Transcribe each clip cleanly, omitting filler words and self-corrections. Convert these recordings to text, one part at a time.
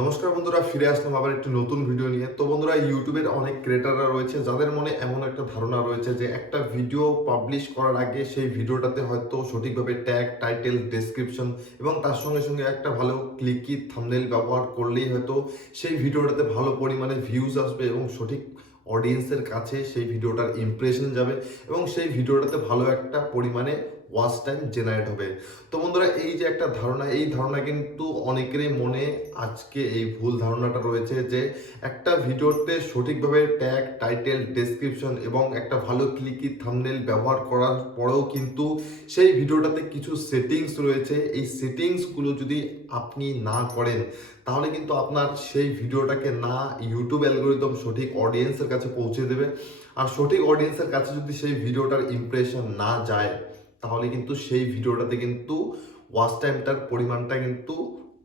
নমস্কার বন্ধুরা, ফিরে আসলাম আবার একটি নতুন ভিডিও নিয়ে। তো বন্ধুরা, ইউটিউবের অনেক ক্রিয়েটাররা রয়েছে যাদের মনে এমন একটা ধারণা রয়েছে যে একটা ভিডিও পাবলিশ করার আগে সেই ভিডিওটাতে হয়তো সঠিকভাবে ট্যাগ, টাইটেল, ডেসক্রিপশন এবং তার সঙ্গে সঙ্গে একটা ভালো ক্লিকি থাম্বনেল ব্যবহার করলেই হয়তো সেই ভিডিওটাতে ভালো পরিমাণে ভিউজ আসবে এবং সঠিক অডিয়েন্সের কাছে সেই ভিডিওটার ইমপ্রেশন যাবে এবং সেই ভিডিওটাতে ভালো একটা পরিমাণে ওয়াচ টাইম জেনারেট হবে। তো বন্ধুরা, এই যে একটা ধারণা, এই ধারণা কিন্তু অনেকেরই মনে আজকে এই ভুল ধারণাটা রয়েছে যে একটা ভিডিওতে সঠিকভাবে ট্যাগ, টাইটেল, ডেসক্রিপশন এবং একটা ভালো ক্লিকি থাম্বনেল ব্যবহার করার পরেও কিন্তু সেই ভিডিওটাতে কিছু সেটিংস রয়েছে। এই সেটিংসগুলো যদি আপনি না করেন তাহলে কিন্তু আপনার সেই ভিডিওটাকে না ইউটিউব অ্যালগোরিদম সঠিক অডিয়েন্সের কাছে পৌঁছে দেবে। আর সঠিক অডিয়েন্সের কাছে যদি সেই ভিডিওটার ইমপ্রেশন না যায় তাহলে কিন্তু সেই ভিডিওটাতে কিন্তু ওয়াচ টাইমটার পরিমাণটা কিন্তু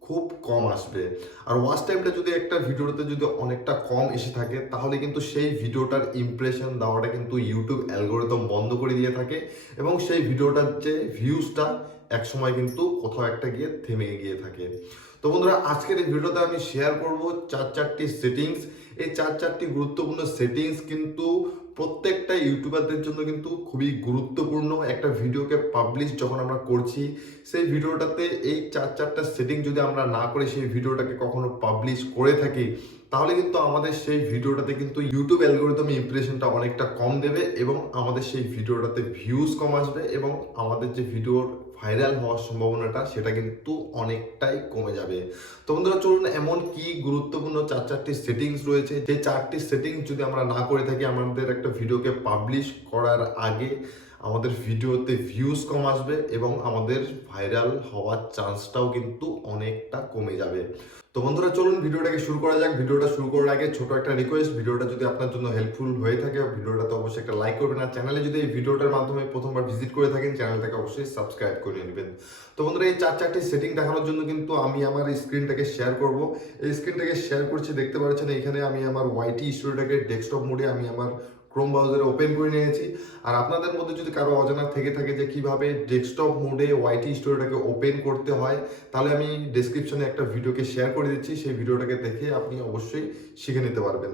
খুব কম আসবে। আর ওয়াচ টাইমটা যদি একটা ভিডিওতে যদি অনেকটা কম এসে থাকে তাহলে কিন্তু সেই ভিডিওটার ইমপ্রেশন দেওয়াটা কিন্তু ইউটিউব অ্যালগোরিদম বন্ধ করে দিয়ে থাকে এবং সেই ভিডিওটার যে ভিউজটা একসময় কিন্তু কোথাও একটা গিয়ে থেমে গিয়ে থাকে। তো বন্ধুরা, আজকের এই ভিডিওতে আমি শেয়ার করব চারটি সেটিংস। এই চারটি গুরুত্বপূর্ণ সেটিংস কিন্তু প্রত্যেকটা ইউটিউবারদের জন্য কিন্তু খুবই গুরুত্বপূর্ণ। একটা ভিডিওকে পাবলিশ যখন আমরা করছি সেই ভিডিওটাতে এই চারটা সেটিং যদি আমরা না করে সেই ভিডিওটাকে কখনো পাবলিশ করে থাকি তাহলে কিন্তু আমাদের সেই ভিডিওটাতে কিন্তু ইউটিউব অ্যালগোরিদম ইমপ্রেশনটা অনেকটা কম দেবে এবং আমাদের সেই ভিডিওটাতে ভিউজ কম আসবে এবং আমাদের যে ভিডিওর ভাইরাল হওয়ার সম্ভাবনাটা সেটা কিন্তু অনেকটাই কমে যাবে। তো বন্ধুরা, চলুন এমন কি গুরুত্বপূর্ণ চারটি সেটিংস রয়েছে যে চারটি সেটিংস যদি আমরা না করে থাকি আমাদের একটা ভিডিওকে পাবলিশ করার আগে আমাদের ভিডিওতে ভিউজ কম আসবে এবং আমাদের ভাইরাল হওয়ার চান্সটাও কিন্তু অনেকটা কমে যাবে। তো বন্ধুরা, চলুন ভিডিওটাকে শুরু করা যাক। ভিডিওটা শুরু করার আগে ছোট একটা রিকোয়েস্ট, ভিডিওটা যদি আপনার জন্য হেল্পফুল হয়ে থাকে ভিডিওটাতে অবশ্যই একটা লাইক করবেন। আর চ্যানেলে যদি এই ভিডিওটার মাধ্যমে প্রথমবার ভিজিট করে থাকেন চ্যানেলটাকে অবশ্যই সাবস্ক্রাইব করে নেবেন। তো বন্ধুরা, এই চারটি সেটিং দেখানোর জন্য কিন্তু আমি আমার স্ক্রিনটাকে শেয়ার করব। এই স্ক্রিনটাকে শেয়ার করছি, দেখতে পাচ্ছেন এখানে আমি আমার ওয়াইটি স্টুডিওটাকে ডেস্কটপ মোডে আমি আমার ক্রোম ব্রাউজারে ওপেন করে নিয়েছি। আর আপনাদের মধ্যে যদি কারো অজানা থেকে থাকে যে কিভাবে ডেস্কটপ মোডে ওয়াইটি স্টুডিওটাকে ওপেন করতে হয় তাহলে আমি ডেসক্রিপশনে একটা ভিডিওকে শেয়ার করে দিচ্ছি, সেই ভিডিওটাকে দেখে আপনি অবশ্যই শিখে নিতে পারবেন।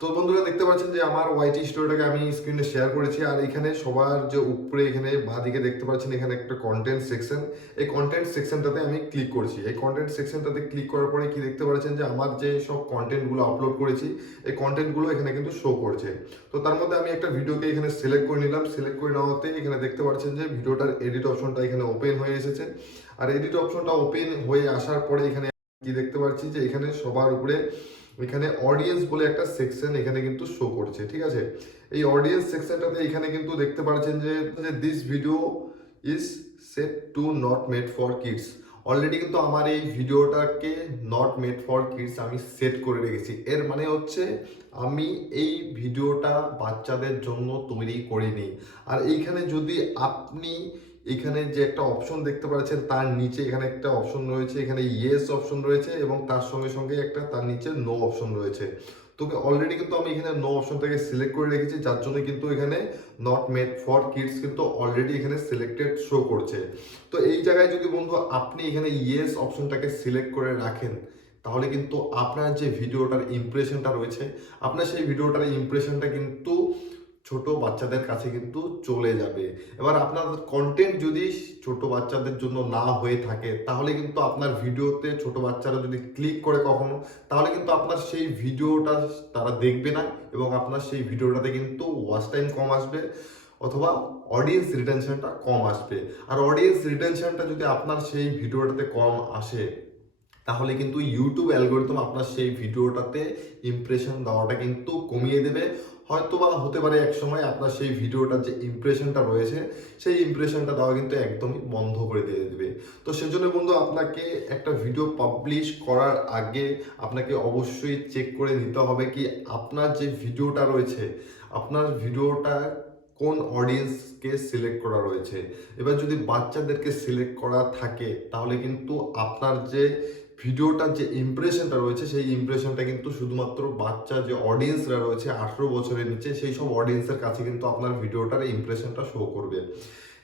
তো বন্ধুরা, দেখতে পাচ্ছেন যে আমার ওয়াইটি স্টোরিটাকে আমি স্ক্রিনে শেয়ার করেছি। আর এখানে সবার যে উপরে এখানে বাঁদিকে দেখতে পাচ্ছেন এখানে একটা কন্টেন্ট সেকশন। এই কন্টেন্ট সেকশনটাতে আমি ক্লিক করছি। এই কন্টেন্ট সেকশনটাতে ক্লিক করার পরে কি দেখতে পাচ্ছেন যে আমার যে সব কন্টেন্টগুলো আপলোড করেছি এই কন্টেন্টগুলো এখানে কিন্তু শো করছে। তো তার মধ্যে আমি একটা ভিডিওকে এখানে সিলেক্ট করে নিলাম। সিলেক্ট করে নেওয়াতে এখানে দেখতে পাচ্ছেন যে ভিডিওটার এডিট অপশনটা এখানে ওপেন হয়ে এসেছে। আর এডিট অপশনটা ওপেন হয়ে আসার পরে এখানে কি দেখতে পাচ্ছি যে এখানে সবার উপরে এখানে অডিয়েন্স বলে একটা সেকশন এখানে কিন্তু শো করছে। ঠিক আছে, এই অডিয়েন্স সেকশনটাতে এখানে কিন্তু দেখতে পাচ্ছেন যে this video is set to not made for kids. Already কিন্তু আমার এই ভিডিওটাকে নট মেড ফর কিডস আমি সেট করে রেখেছি। এর মানে হচ্ছে আমি এই ভিডিওটা বাচ্চাদের জন্য তৈরি করিনি। আর এইখানে যদি আপনি এখানে যে একটা অপশন দেখতে পাচ্ছেন তার নিচে এখানে একটা অপশন রয়েছে, এখানে ইয়েস অপশন রয়েছে এবং তার সঙ্গে সঙ্গে একটা তার নিচে নো অপশন রয়েছে। তো অলরেডি কিন্তু আমি এখানে নো অপশনটাকে সিলেক্ট করে রেখেছি, যার জন্য কিন্তু এখানে নট মেড ফর কিডস কিন্তু অলরেডি এখানে সিলেক্টেড শো করছে। তো এই জায়গায় যদি বন্ধু আপনি এখানে ইয়েস অপশনটাকে সিলেক্ট করে রাখেন তাহলে কিন্তু আপনার যে ভিডিওটার ইমপ্রেশনটা রয়েছে আপনার সেই ভিডিওটার ইমপ্রেশনটা কিন্তু ছোট বাচ্চাদের কাছে কিন্তু চলে যাবে। এবার আপনার কন্টেন্ট যদি ছোট বাচ্চাদের জন্য না হয়ে থাকে তাহলে কিন্তু আপনার ভিডিওতে ছোট বাচ্চারা যদি ক্লিক করে কখনো তাহলে কিন্তু আপনার সেই ভিডিওটা তারা দেখবে না এবং আপনার সেই ভিডিওটাতে কিন্তু ওয়াচ টাইম কম আসবে অথবা অডিয়েন্স রিটেনশনটা কম আসবে। আর অডিয়েন্স রিটেনশনটা যদি আপনার সেই ভিডিওটাতে কম আসে তাহলে কিন্তু ইউটিউব অ্যালগোরিদম আপনার সেই ভিডিওটাতে ইমপ্রেশন দেওয়াটা কিন্তু কমিয়ে দেবে। হয়তো বা হতে পারে এক সময় আপনার সেই ভিডিওটার যে ইমপ্রেশনটা রয়েছে সেই ইমপ্রেশনটা দেওয়া কিন্তু একদমই বন্ধ করে দিয়ে দেবে। তো সেজন্য বন্ধু, আপনাকে একটা ভিডিও পাবলিশ করার আগে আপনাকে অবশ্যই চেক করে নিতে হবে কি আপনার যে ভিডিওটা রয়েছে আপনার ভিডিওটা কোন অডিয়েন্সকে সিলেক্ট করা রয়েছে। এবার যদি বাচ্চাদেরকে সিলেক্ট করা থাকে তাহলে কিন্তু আপনার যে ভিডিওটার যে ইমপ্রেশনটা রয়েছে সেই ইমপ্রেশনটা কিন্তু শুধুমাত্র বাচ্চা যে অডিয়েন্সরা রয়েছে 18 বছরের নিচে সেই সব অডিয়েন্সের কাছে কিন্তু আপনার ভিডিওটার ইমপ্রেশনটা শো করবে।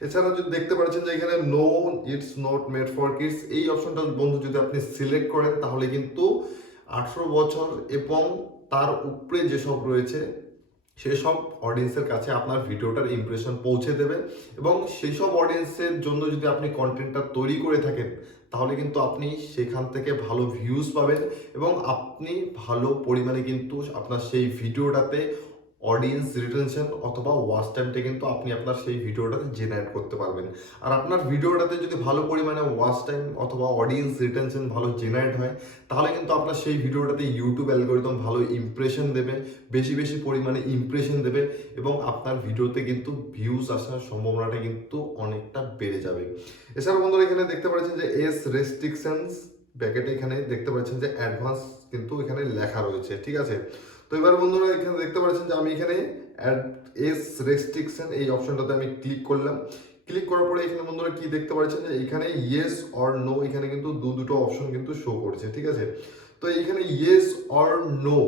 এছাড়া যদি দেখতে পাচ্ছেন যে এখানে no it's not made for kids এই অপশনটা বন্ধু যদি আপনি সিলেক্ট করেন তাহলে কিন্তু 18 বছর এবং তার উপরে যেসব রয়েছে সেসব অডিয়েন্সের কাছে আপনার ভিডিওটার ইমপ্রেশন পৌঁছে দেবে। এবং সেই সব অডিয়েন্সের জন্য যদি আপনি কন্টেন্টটা তৈরি করে থাকেন তাহলে কিন্তু আপনি সেখান থেকে ভালো ভিউজ পাবেন এবং আপনি ভালো পরিমাণে কিন্তু আপনার সেই ভিডিওটাতে অডিয়েন্স রিটেনশন অথবা ওয়াচ টাইমটা কিন্তু আপনি আপনার সেই ভিডিওটাতে জেনারেট করতে পারবেন। আর আপনার ভিডিওটাতে যদি ভালো পরিমাণে ওয়াচ টাইম অথবা অডিয়েন্স রিটেনশন ভালো জেনারেট হয় তাহলে কিন্তু আপনার সেই ভিডিওটাতে ইউটিউব অ্যালগোরিদম ভালো ইমপ্রেশন দেবে, বেশি বেশি পরিমাণে ইমপ্রেশন দেবে এবং আপনার ভিডিওতে কিন্তু ভিউজ আসার সম্ভাবনাটা কিন্তু অনেকটা বেড়ে যাবে। এছাড়া বন্ধুরা এখানে দেখতে পাচ্ছেন যে এস রেস্ট্রিকশনস ব্র্যাকেটে এখানে দেখতে পাচ্ছেন যে অ্যাডভান্স কিন্তু এখানে লেখা রয়েছে, ঠিক আছে। তো এবার বন্ধুরা এখানে দেখতে পাচ্ছেন যে আমি এখানে অ্যাড এস রেস্ট্রিকশন এই অপশনটাতে আমি ক্লিক করলাম। ক্লিক করার পরে এখানে বন্ধুরা কি দেখতে পাচ্ছেন যে এখানে ইয়েস অর নো এখানে কিন্তু দুটো অপশন কিন্তু শো করছে, ঠিক আছে। তো এইখানে ইয়েস অর নো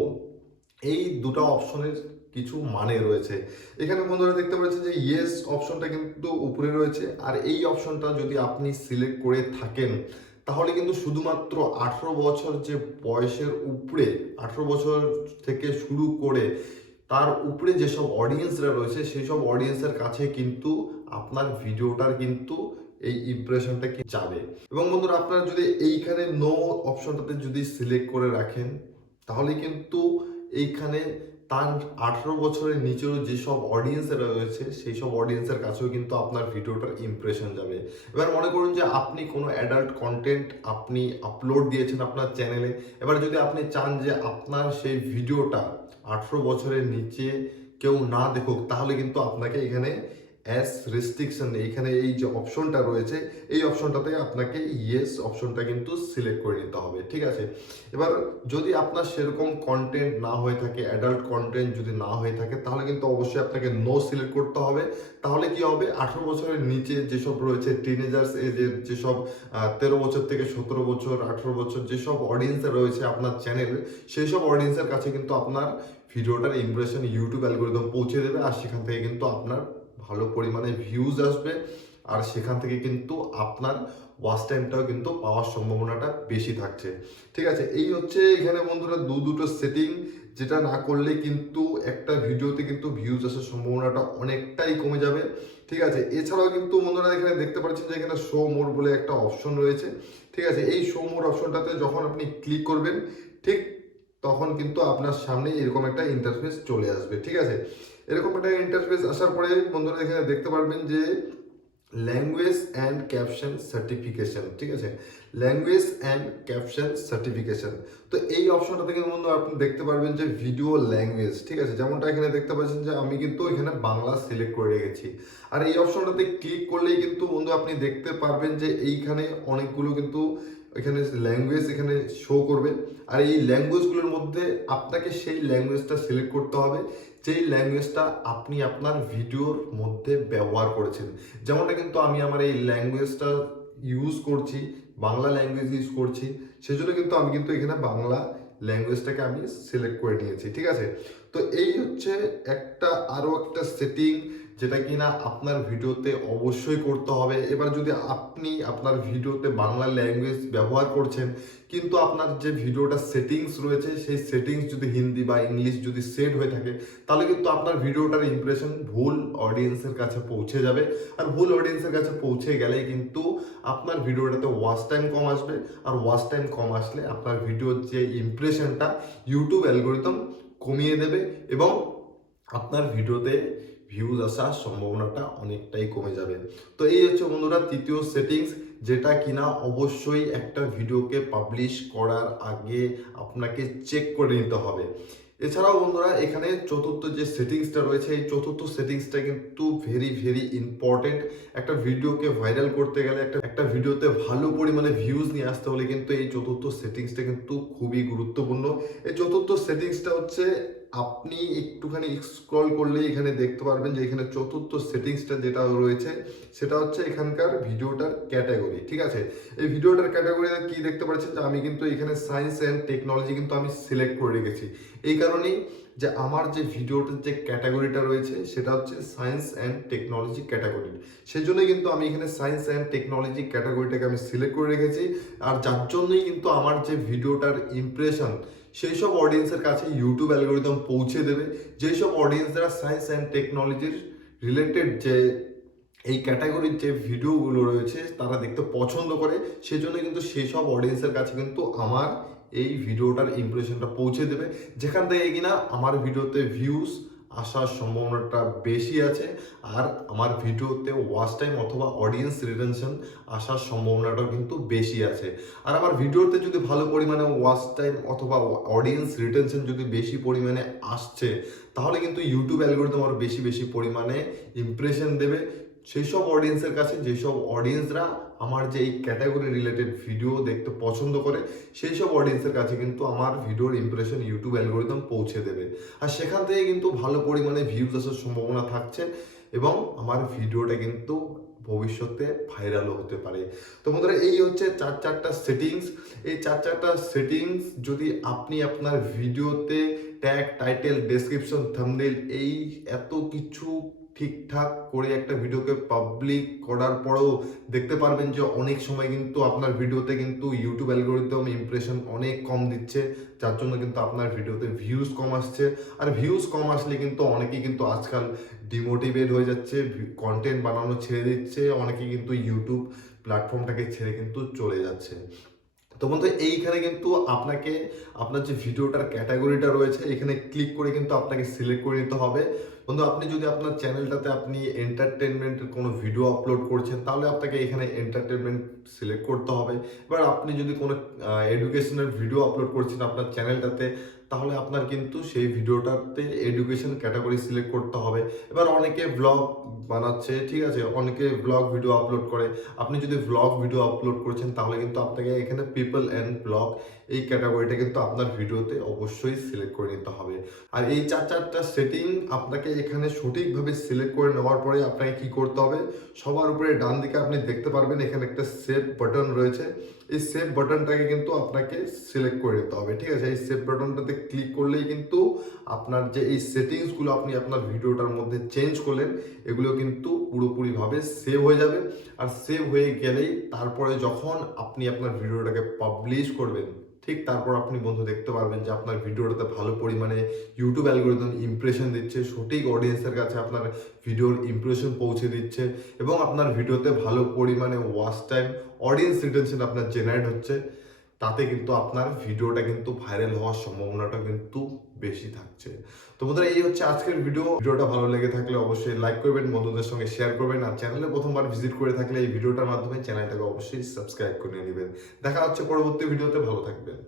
এই দুটো অপশনের কিছু মানে রয়েছে। এখানে বন্ধুরা দেখতে পাচ্ছেন যে ইয়েস অপশনটা কিন্তু উপরে রয়েছে, আর এই অপশনটা যদি আপনি সিলেক্ট করে থাকেন তাহলে কিন্তু শুধুমাত্র 18 বছর যে বয়সের উপরে, 18 বছর থেকে শুরু করে তার উপরে যেসব অডিয়েন্সরা রয়েছে সেই সব অডিয়েন্সের কাছে কিন্তু আপনার ভিডিওটার কিন্তু এই ইমপ্রেশনটা কি যাবে। এবং বন্ধুরা আপনারা যদি এইখানে নো অপশনটাতে যদি সিলেক্ট করে রাখেন তাহলে কিন্তু এইখানে তার 18 বছরের নিচেও যেসব অডিয়েন্সেরা রয়েছে সেই সব অডিয়েন্সের কাছেও কিন্তু আপনার ভিডিওটার ইমপ্রেশন যাবে। এবার মনে করুন যে আপনি কোনো অ্যাডাল্ট কন্টেন্ট আপনি আপলোড দিয়েছেন আপনার চ্যানেলে, এবার যদি আপনি চান যে আপনার সেই ভিডিওটা 18 বছরের নিচে কেউ না দেখুক তাহলে কিন্তু আপনাকে এখানে অ্যাস রেস্ট্রিকশন এখানে এই যে অপশনটা রয়েছে এই অপশনটাতে আপনাকে ইয়েস অপশনটা কিন্তু সিলেক্ট করে নিতে হবে, ঠিক আছে। এবার যদি আপনার সেরকম কন্টেন্ট না হয়ে থাকে, অ্যাডাল্ট কন্টেন্ট যদি না হয়ে থাকে তাহলে কিন্তু অবশ্যই আপনাকে নো সিলেক্ট করতে হবে। তাহলে কি হবে, 18 বছরের নিচে যেসব রয়েছে টিনেজার্স এজের যেসব 13 বছর থেকে 17 বছর 18 বছর যেসব অডিয়েন্স রয়েছে আপনার চ্যানেলে সেই সব অডিয়েন্সের কাছে কিন্তু আপনার ভিডিওটার ইমপ্রেশন ইউটিউব অ্যালগোরিদম পৌঁছে দেবে, আর সেখান থেকে কিন্তু আপনার ভালো পরিমাণে ভিউজ আসবে, আর সেখান থেকে কিন্তু আপনার ওয়াচ টাইমটাও কিন্তু পাওয়ার সম্ভাবনাটা বেশি থাকছে, ঠিক আছে। এই হচ্ছে এখানে বন্ধুরা দুটো সেটিং, যেটা না করলে কিন্তু একটা ভিডিওতে কিন্তু ভিউজ আসার সম্ভাবনাটা অনেকটাই কমে যাবে, ঠিক আছে। এছাড়াও কিন্তু বন্ধুরা এখানে দেখতে পাচ্ছেন যে এখানে শো মোর বলে একটা অপশন রয়েছে, ঠিক আছে। এই শো মোর অপশনটাতে যখন আপনি ক্লিক করবেন ঠিক তখন কিন্তু আপনার সামনে এরকম একটা ইন্টারফেস চলে আসবে, ঠিক আছে। এরকম একটা ইন্টারফেস আসার পরে বন্ধুরা এখানে দেখতে পারবেন যে ল্যাঙ্গুয়েজ অ্যান্ড ক্যাপশন সার্টিফিকেশন, ঠিক আছে, ল্যাঙ্গুয়েজ অ্যান্ড ক্যাপশন সার্টিফিকেশন। তো এই অপশনটা থেকে বন্ধু আপনি দেখতে পারবেন যে ভিডিও ল্যাঙ্গুয়েজ, ঠিক আছে, যেমনটা এখানে দেখতে পাচ্ছেন যে আমি কিন্তু এখানে বাংলা সিলেক্ট করে রেখেছি। আর এই অপশনটাতে ক্লিক করলেই কিন্তু বন্ধু আপনি দেখতে পারবেন যে এইখানে অনেকগুলো কিন্তু এখানে ল্যাঙ্গুয়েজ এখানে শো করবে, আর এই ল্যাঙ্গুয়েজগুলোর মধ্যে আপনাকে সেই ল্যাঙ্গুয়েজটা সিলেক্ট করতে হবে যেই ল্যাঙ্গুয়েজটা আপনি আপনার ভিডিওর মধ্যে ব্যবহার করেছেন। যেমনটা কিন্তু আমি আমার এই ল্যাঙ্গুয়েজটা ইউজ করছি, বাংলা ল্যাঙ্গুয়েজ ইউজ করছি, সেজন্য কিন্তু আমি কিন্তু এখানে বাংলা ল্যাঙ্গুয়েজটাকে আমি সিলেক্ট করে নিয়েছি, ঠিক আছে। তো এই হচ্ছে আরও একটা সেটিং যেটা কিনা আপনার ভিডিওতে অবশ্যই করতে হবে। এবার যদি আপনি আপনার ভিডিওতে বাংলা ল্যাঙ্গুয়েজ ব্যবহার করছেন কিন্তু আপনার যে ভিডিওটা সেটিংস রয়েছে সেই সেটিংস যদি হিন্দি বা ইংলিশ যদি সেট হয়ে থাকে তাহলে কিন্তু আপনার ভিডিওটার ইমপ্রেশন ভুল অডিয়েন্সের কাছে পৌঁছে যাবে, আর ভুল অডিয়েন্সের কাছে পৌঁছে গেলেই কিন্তু আপনার ভিডিওটাতে ওয়াচ টাইম কম আসবে, আর ওয়াচ টাইম কম আসলে আপনার ভিডিওর যে ইমপ্রেশনটা ইউটিউব অ্যালগোরিদম কমিয়ে দেবে এবং আপনার ভিডিওতে ভিউজ আসার সম্ভাবনাটা অনেকটাই কমে যাবে। তো এই হচ্ছে বন্ধুরা তৃতীয় সেটিংস, যেটা কিনা অবশ্যই একটা ভিডিওকে পাবলিশ করার আগে আপনাকে চেক করে নিতে হবে। এছাড়াও বন্ধুরা এখানে চতুর্থ যে সেটিংসটা রয়েছে এই চতুর্থ সেটিংসটা কিন্তু ভেরি ভেরি ইম্পর্টেন্ট। একটা ভিডিওকে ভাইরাল করতে গেলে একটা ভিডিওতে ভালো পরিমাণে ভিউজ নিয়ে আসতে হলে কিন্তু এই চতুর্থ সেটিংসটা কিন্তু খুবই গুরুত্বপূর্ণ। এই চতুর্থ সেটিংসটা হচ্ছে আপনি একটুখানি স্ক্রল করলে এখানে দেখতে পারবেন যে এখানে চতুর্থ সেটিংসটা যেটা রয়েছে সেটা হচ্ছে এখানকার ভিডিওটার ক্যাটাগরি, ঠিক আছে। এই ভিডিওটার ক্যাটাগরিতে কি দেখতে পাচ্ছেন যে আমি কিন্তু এখানে সায়েন্স অ্যান্ড টেকনোলজি কিন্তু আমি সিলেক্ট করে রেখেছি, এই কারণেই যে আমার যে ভিডিওটার যে ক্যাটাগরিটা রয়েছে সেটা হচ্ছে সায়েন্স অ্যান্ড টেকনোলজি ক্যাটাগরি, সেই জন্যই কিন্তু আমি এখানে সায়েন্স অ্যান্ড টেকনোলজি ক্যাটাগরিটাকে আমি সিলেক্ট করে রেখেছি। আর যার জন্যই কিন্তু আমার যে ভিডিওটার ইমপ্রেশন সেই সব অডিয়েন্সের কাছে ইউটিউব অ্যালগোরিদম পৌঁছে দেবে, যেই সব অডিয়েন্সরা সায়েন্স অ্যান্ড টেকনোলজির রিলেটেড যে এই ক্যাটাগরির যে ভিডিওগুলো রয়েছে তারা দেখতে পছন্দ করে। সেজন্য কিন্তু সেই সব অডিয়েন্সের কাছে কিন্তু আমার এই ভিডিওটার ইমপ্রেশনটা পৌঁছে দেবে, যেখান থেকে কিনা আমার ভিডিওতে ভিউজ আসার সম্ভাবনাটা বেশি আছে, আর আমার ভিডিওতে ওয়াচ টাইম অথবা অডিয়েন্স রিটেনশন আসার সম্ভাবনাটাও কিন্তু বেশি আছে। আর আমার ভিডিওতে যদি ভালো পরিমাণে ওয়াচ টাইম অথবা অডিয়েন্স রিটেনশন যদি বেশি পরিমাণে আসছে, তাহলে কিন্তু ইউটিউব অ্যালগোরিদম আরও বেশি বেশি পরিমাণে ইমপ্রেশন দেবে সেই সব অডিয়েন্সের কাছে, যেসব অডিয়েন্সরা আমার যে এই ক্যাটাগরি রিলেটেড ভিডিও দেখতে পছন্দ করে, সেই সব অডিয়েন্সের কাছে কিন্তু আমার ভিডিওর ইমপ্রেশন ইউটিউব অ্যালগোরিদম পৌঁছে দেবে। আর সেখান থেকে কিন্তু ভালো পরিমাণে ভিউজ আসার সম্ভাবনা থাকছে, এবং আমার ভিডিওটা কিন্তু ভবিষ্যতে ভাইরালও হতে পারে। তো বন্ধুরা, এই হচ্ছে চারটা সেটিংস। এই চারটা সেটিংস যদি আপনি আপনার ভিডিওতে ট্যাগ, টাইটেল, ডেসক্রিপশন, থাম্বনেল এই এত কিছু ঠিকঠাক করে একটা ভিডিওকে পাবলিক করার পরেও দেখতে পারবেন যে অনেক সময় কিন্তু আপনার ভিডিওতে কিন্তু ইউটিউব অ্যালগোরিদম ইমপ্রেশন অনেক কম দিচ্ছে, যার জন্য কিন্তু আপনার ভিডিওতে ভিউজ কম আসছে। আর ভিউজ কম আসলে কিন্তু অনেকেই কিন্তু আজকাল ডিমোটিভেট হয়ে যাচ্ছে, কন্টেন্ট বানানো ছেড়ে দিচ্ছে, অনেকেই কিন্তু ইউটিউব প্ল্যাটফর্মটাকে ছেড়ে কিন্তু চলে যাচ্ছে। তো বন্ধু, এইখানে কিন্তু আপনাকে আপনার যে ভিডিওটার ক্যাটাগরিটা রয়েছে এখানে ক্লিক করে কিন্তু আপনাকে সিলেক্ট করে নিতে হবে। বন্ধু, আপনি যদি আপনার চ্যানেলটাতে আপনি এন্টারটেনমেন্টের কোনো ভিডিও আপলোড করছেন, তাহলে আপনাকে এখানে এন্টারটেনমেন্ট সিলেক্ট করতে হবে। এবার আপনি যদি কোনো এডুকেশনাল ভিডিও আপলোড করছেন আপনার চ্যানেলটাতে, তাহলে আপনার কিন্তু সেই ভিডিওটাতে এডুকেশন ক্যাটাগরি সিলেক্ট করতে হবে। এবার অনেকে ব্লগ বানাচ্ছে, ঠিক আছে, অনেকে ব্লগ ভিডিও আপলোড করে। আপনি যদি ব্লগ ভিডিও আপলোড করছেন, তাহলে কিন্তু আপনাকে এখানে পিপল অ্যান্ড ব্লগ এই ক্যাটাগরিটা কিন্তু আপনার ভিডিওতে অবশ্যই সিলেক্ট করে নিতে হবে। আর এই চারটা সেটিং আপনাকে এখানে সঠিকভাবে সিলেক্ট করে নেওয়ার পরে আপনাকে কি করতে হবে, সবার উপরে ডান দিকে আপনি দেখতে পারবেন এখানে একটা সেভ বাটন রয়েছে। এই সেভ বাটনটাকে কিন্তু আপনাকে সিলেক্ট করে নিতে হবে, ঠিক আছে। এই সেভ বাটনটাতে ক্লিক করলেই কিন্তু আপনার যে এই সেটিংসগুলো আপনি আপনার ভিডিওটার মধ্যে চেঞ্জ করলেন, এগুলো কিন্তু পুরোপুরিভাবে সেভ হয়ে যাবে। আর সেভ হয়ে গেলেই তারপরে যখন আপনি আপনার ভিডিওটাকে পাবলিশ করবেন, ঠিক তারপর আপনি বন্ধু দেখতে পারবেন যে আপনার ভিডিওটাতে ভালো পরিমাণে ইউটিউব অ্যালগোরিদম ইমপ্রেশন দিচ্ছে, সঠিক অডিয়েন্সের কাছে আপনার ভিডিওর ইমপ্রেশন পৌঁছে দিচ্ছে, এবং আপনার ভিডিওতে ভালো পরিমাণে ওয়াচ টাইম, অডিয়েন্স রিটেনশন আপনার জেনারেট হচ্ছে। তাতে কিন্তু আপনার ভিডিওটা কিন্তু ভাইরাল হওয়ার সম্ভাবনাটা কিন্তু বেশি থাকছে। তো বন্ধুরা, এই হচ্ছে আজকের ভিডিওটা ভালো লেগে থাকলে অবশ্যই লাইক করবেন, বন্ধুদের সঙ্গে শেয়ার করবেন, আর চ্যানেলে প্রথমবার ভিজিট করে থাকলে এই ভিডিওটার মাধ্যমে চ্যানেলটাকে অবশ্যই সাবস্ক্রাইব করে নেবেন। দেখা হচ্ছে পরবর্তী ভিডিওতে, ভালো থাকবেন।